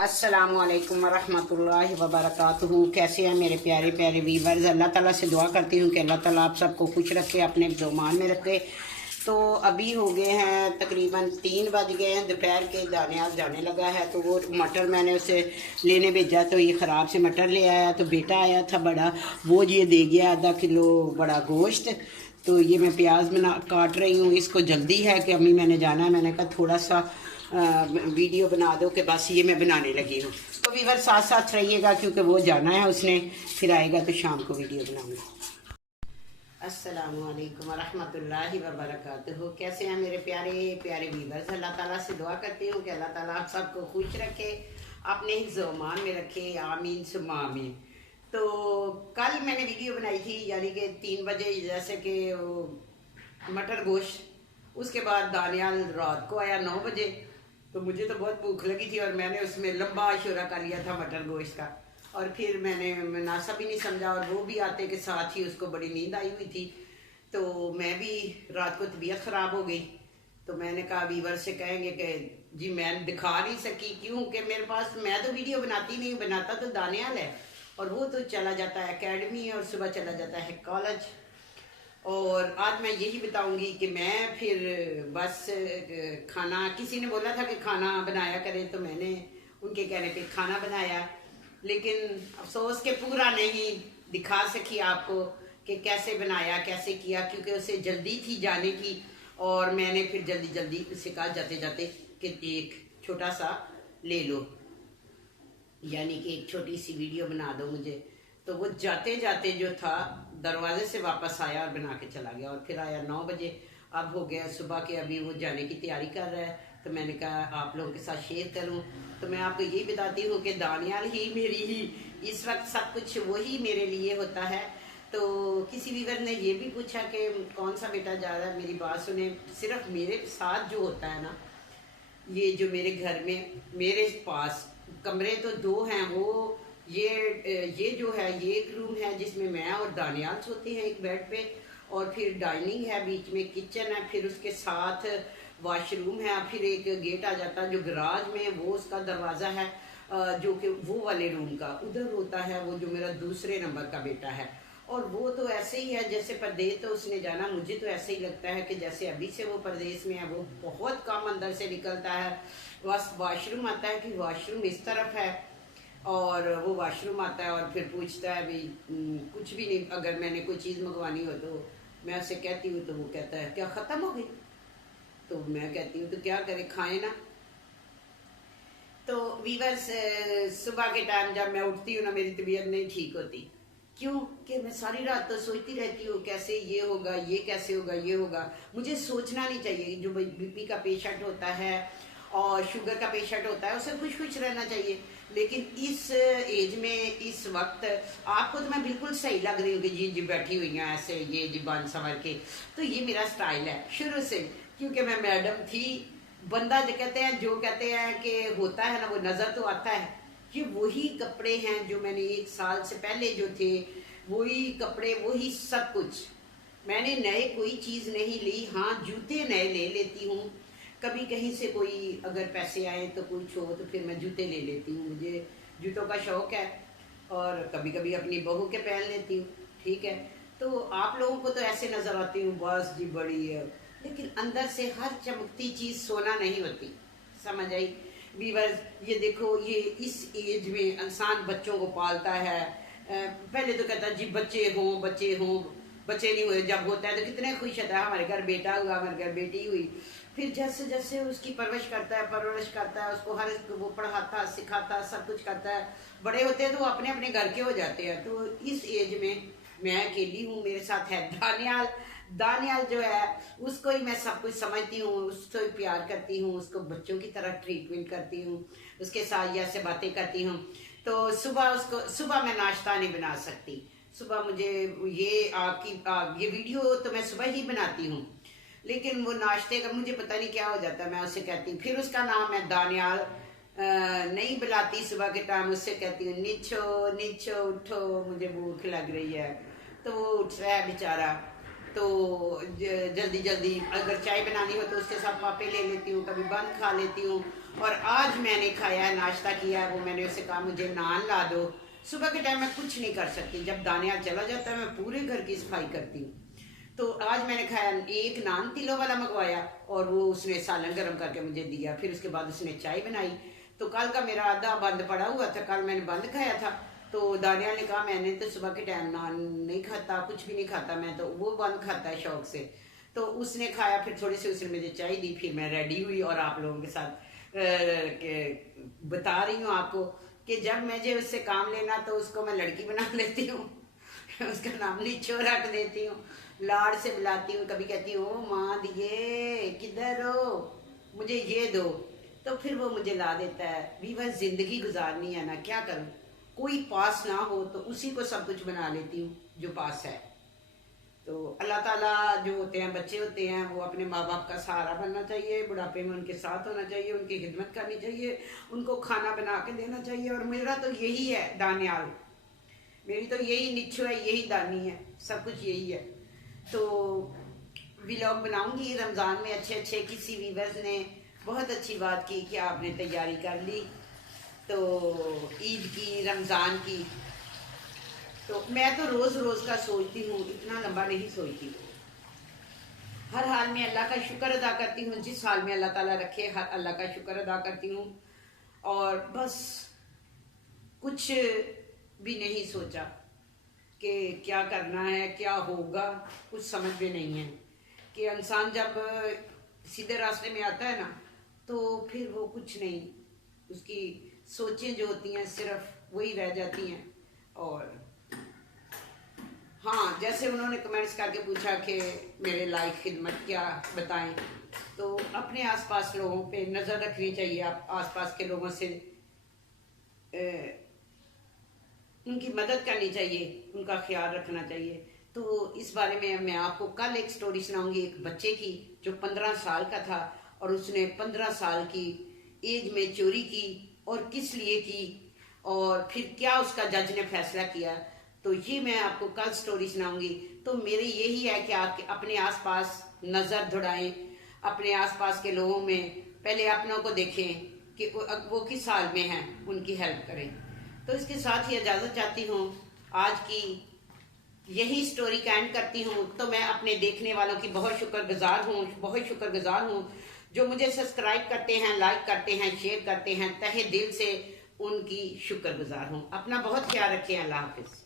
अस्सलामुअलैकुम वरहमतुल्लाहि वबरकातुहू। कैसे हैं मेरे प्यारे प्यारे वीवर्स। अल्लाह ताला से दुआ करती हूँ कि अल्लाह ताला आप सबको खुश रखे, अपने ज़ुबान में रखे। तो अभी हो गए हैं तकरीबन 3 बज गए हैं दोपहर के। दानियाल जाने लगा है तो वो मटर मैंने उसे लेने भेजा तो ये ख़राब से मटर ले आया। तो बेटा आया था बड़ा, वो ये दे गया आधा किलो बड़ा गोश्त। तो ये मैं प्याज बना काट रही हूँ, इसको जल्दी है कि अम्मी मैंने जाना है। मैंने कहा थोड़ा सा वीडियो बना दो कि बस ये मैं बनाने लगी हूँ। तो वीवर साथ साथ रहिएगा क्योंकि वो जाना है उसने, फिर आएगा तो शाम को वीडियो बनाऊंगा। अस्सलामुअलैकुम वरहमतुल्लाहि वबरकातुहू। कैसे हैं मेरे प्यारे प्यारे वीवर्स। अल्लाह ताला से दुआ करती हूँ कि अल्लाह ताला आप सबको खुश रखे, अपने ज़ुबान में रखे। आमीन सुम्मा आमीन। तो कल मैंने वीडियो बनाई थी यानी कि 3 बजे, जैसे कि मटर गोश्त। उसके बाद दानियाल रात को आया 9 बजे। तो मुझे तो बहुत भूख लगी थी और मैंने उसमें लंबा शोरा कर लिया था मटर गोश्त का। और फिर मैंने मुनासिब भी नहीं समझा और वो भी आते के साथ ही उसको बड़ी नींद आई हुई थी। तो मैं भी रात को तबीयत ख़राब हो गई। तो मैंने कहा वीवर से कहेंगे कि जी मैं दिखा नहीं सकी क्योंकि मेरे पास, मैं तो वीडियो बनाती नहीं, बनाता तो दानियाल है और वो तो चला जाता है एकेडमी और सुबह चला जाता है कॉलेज। और आज मैं यही बताऊंगी कि मैं फिर बस खाना, किसी ने बोला था कि खाना बनाया करें तो मैंने उनके कहने पे खाना बनाया, लेकिन अफसोस के पूरा नहीं दिखा सकी आपको कि कैसे बनाया कैसे किया, क्योंकि उसे जल्दी थी जाने की। और मैंने फिर जल्दी जल्दी उसे कहा जाते जाते कि एक छोटा सा ले लो, यानी कि एक छोटी सी वीडियो बना दो मुझे। तो वो जाते जाते जो था दरवाजे से वापस आया और बना के चला गया। और फिर आया 9 बजे। अब हो गया सुबह के, अभी वो जाने की तैयारी कर रहा है। तो मैंने कहा आप लोगों के साथ शेयर करूं। तो मैं आपको यही बताती हूँ कि दानियाल ही मेरी ही इस वक्त सब कुछ वही मेरे लिए होता है। तो किसी वीवर ने ये भी पूछा कि कौन सा बेटा जा रहा है। मेरी बात सुने, सिर्फ मेरे साथ जो होता है ना, ये जो मेरे घर में मेरे पास कमरे तो 2 हैं, वो ये जो है ये एक रूम है जिसमें मैं और दानियाल सोते हैं एक बेड पे। और फिर डाइनिंग है, बीच में किचन है, फिर उसके साथ वॉशरूम है, फिर एक गेट आ जाता है जो गराज में, वो उसका दरवाज़ा है जो कि वो वाले रूम का उधर होता है, वो जो मेरा दूसरे नंबर का बेटा है। और वो तो ऐसे ही है जैसे परदेश तो उसने जाना, मुझे तो ऐसे ही लगता है कि जैसे अभी से वो परदेश में है। वो बहुत कम अंदर से निकलता है, बस वॉशरूम आता है कि वॉशरूम इस तरफ है, और वो वॉशरूम आता है और फिर पूछता है भाई कुछ भी नहीं। अगर मैंने कोई चीज़ मंगवानी हो तो मैं उससे कहती हूँ तो वो कहता है क्या ख़त्म हो गई। तो मैं कहती हूँ तो क्या करें, खाएं ना। तो वीवर्स, सुबह के टाइम जब मैं उठती हूँ ना, मेरी तबीयत नहीं ठीक होती। क्यों कि मैं सारी रात तो सोचती रहती हूँ कैसे ये होगा, ये कैसे होगा, ये होगा। मुझे सोचना नहीं चाहिए। जो बीपी का पेशेंट होता है और शुगर का पेशेंट होता है उसे खुश खुश रहना चाहिए। लेकिन इस एज में इस वक्त आपको तो मैं बिल्कुल सही लग रही हूँ कि जी जी बैठी हुई हैं ऐसे ये जी बन संवर के। तो ये मेरा स्टाइल है शुरू से, क्योंकि मैं मैडम थी। बंदा जो कहते हैं कि होता है ना, वो नज़र तो आता है। ये वही कपड़े हैं जो मैंने 1 साल से पहले जो थे, वही कपड़े वही सब कुछ। मैंने नए कोई चीज़ नहीं ली। हाँ, जूते नए ले लेती हूँ, कभी कहीं से कोई अगर पैसे आए तो कुछ हो तो फिर मैं जूते ले लेती हूँ, मुझे जूतों का शौक़ है। और कभी कभी अपनी बहू के पहन लेती हूँ, ठीक है। तो आप लोगों को तो ऐसे नज़र आती हूँ बस जी बड़ी है, लेकिन अंदर से हर चमकती चीज़ सोना नहीं होती, समझ आई वीवर्स। ये देखो, ये इस एज में इंसान बच्चों को पालता है। पहले तो कहता जी बच्चे हों बच्चे हों, बच्चे नहीं हुए, जब होता है तो कितने खुश होता है हमारे घर बेटा हुआ, हमारे घर बेटी हुई। फिर जैसे जैसे उसकी परवरिश करता है, उसको हर वो पढ़ाता सिखाता सब कुछ करता है, बड़े होते हैं तो वो अपने अपने घर के हो जाते हैं। तो इस एज में मैं अकेली हूँ, मेरे साथ है दानियाल। दानियाल जो है उसको ही मैं सब कुछ समझती हूँ, उसको ही प्यार करती हूँ, उसको बच्चों की तरह ट्रीटमेंट करती हूँ, उसके साथ ऐसे बातें करती हूँ। तो सुबह मैं नाश्ता नहीं बना सकती। सुबह मुझे ये वीडियो तो मैं सुबह ही बनाती हूँ, लेकिन वो नाश्ते का मुझे पता नहीं क्या हो जाता है। मैं उससे कहती हूँ, फिर उसका नाम है दानियाल, नहीं बुलाती सुबह के टाइम, उससे कहती हूँ नीचो नीचो उठो मुझे भूख लग रही है। तो वो उठ रहा है बेचारा। तो जल्दी जल्दी अगर चाय बनानी हो तो उसके साथ पापे ले लेती हूँ, कभी बंद खा लेती हूँ। और आज मैंने खाया है, नाश्ता किया है। वो मैंने उससे कहा मुझे नान ला दो। सुबह के टाइम मैं कुछ नहीं कर सकती, जब दानियाल चला जाता है मैं पूरे घर की सफाई करती हूँ। तो आज मैंने खाया, एक नान तिलों वाला मंगवाया और वो उसने सालन गर्म करके मुझे दिया। फिर उसके बाद उसने चाय बनाई। तो कल का मेरा आधा बंद पड़ा हुआ था, कल मैंने बंद खाया था। तो दानियाल ने कहा मैंने तो सुबह के टाइम नान नहीं खाता, कुछ भी नहीं खाता मैं, तो वो बंद खाता है शौक से। तो उसने खाया, फिर थोड़ी सी उसने मुझे चाय दी, फिर मैं रेडी हुई और आप लोगों के साथ बता रही हूँ आपको कि जब मुझे उससे काम लेना तो उसको मैं लड़की बना लेती हूँ। उसका नाम निचो रख देती हूँ, लाड़ से बुलाती हूँ, कभी कहती हूँ माँ दिए किधर हो, मुझे ये दो, तो फिर वो मुझे ला देता है। भी बस जिंदगी गुजारनी है ना, क्या करूँ, कोई पास ना हो तो उसी को सब कुछ बना लेती हूँ जो पास है। तो अल्लाह ताला जो होते हैं, बच्चे होते हैं, वो अपने माँ बाप का सहारा बनना चाहिए, बुढ़ापे में उनके साथ होना चाहिए, उनकी खिदमत करनी चाहिए, उनको खाना बना के देना चाहिए। और मेरा तो यही है दानियाल, मेरी तो यही निच्चो है, यही दानी है, सब कुछ यही है। तो व्लॉग बनाऊंगी रमज़ान में अच्छे अच्छे। किसी व्यूअर्स ने बहुत अच्छी बात की कि आपने तैयारी कर ली तो ईद की, रमज़ान की। तो मैं तो रोज़ रोज़ का सोचती हूँ, इतना लंबा नहीं सोचती। हर हाल में अल्लाह का शुक्र अदा करती हूँ, जिस हाल में अल्लाह ताला रखे हर अल्लाह का शुक्र अदा करती हूँ। और बस कुछ भी नहीं सोचा कि क्या करना है, क्या होगा, कुछ समझ में नहीं है। कि इंसान जब सीधे रास्ते में आता है ना, तो फिर वो कुछ नहीं, उसकी सोचें जो होती हैं सिर्फ वही रह जाती हैं। और हाँ, जैसे उन्होंने कमेंट्स करके पूछा कि मेरे लाइक खिदमत क्या बताएं, तो अपने आसपास लोगों पे नज़र रखनी चाहिए। आप आसपास के लोगों से उनकी मदद करनी चाहिए, उनका ख्याल रखना चाहिए। तो इस बारे में मैं आपको कल एक स्टोरी सुनाऊंगी, एक बच्चे की जो 15 साल का था और उसने 15 साल की एज में चोरी की और किस लिए की, और फिर क्या उसका जज ने फैसला किया। तो ये मैं आपको कल स्टोरी सुनाऊंगी। तो मेरे यही है कि आप अपने आसपास नज़र दौड़ाएं, अपने आसपास के लोगों में पहले अपनों को देखें कि वो किस हाल में हैं, उनकी हेल्प करें। तो इसके साथ ही इजाज़त चाहती हूँ, आज की यही स्टोरी का एंड करती हूँ। तो मैं अपने देखने वालों की बहुत शुक्रगुजार हूँ, बहुत शुक्रगुजार हूँ जो मुझे सब्सक्राइब करते हैं, लाइक करते हैं, शेयर करते हैं। तहे दिल से उनकी शुक्रगुजार हूँ। अपना बहुत ख्याल रखें। अल्लाह हाफिज़।